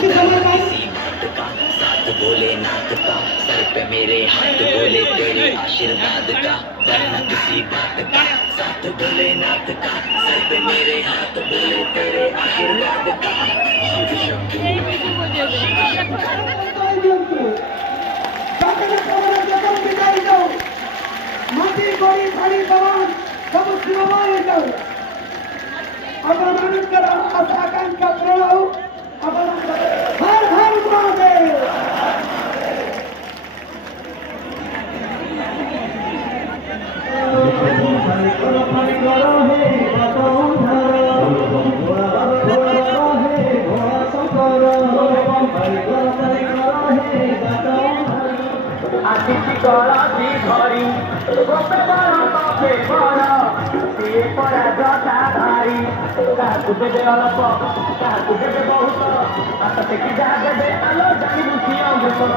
किसी बात का साथ भोलेनाथ का सर पे मेरे हाथ बोले तेरे आशीर्वाद का वरना किसी बात का साथ भोलेनाथ का सर पे मेरे हाथ बोले तेरे आशीर्वाद का शिव शंभू शिव शंभू মাটি গড়ি খালি জবান সমস্ত নবায় যাও আমার মানুষের আশা আকাঙ্ক্ষা পূরণ হোক হর হর মহাদেব आशिकी गलाती धरी गोपे बड़ा पापे बड़ा सिए पड़ा जटा धारी काकु देबे अलप काकु देबे बहुत आता तेकी जा देबे आलो जानी बुझी अंगो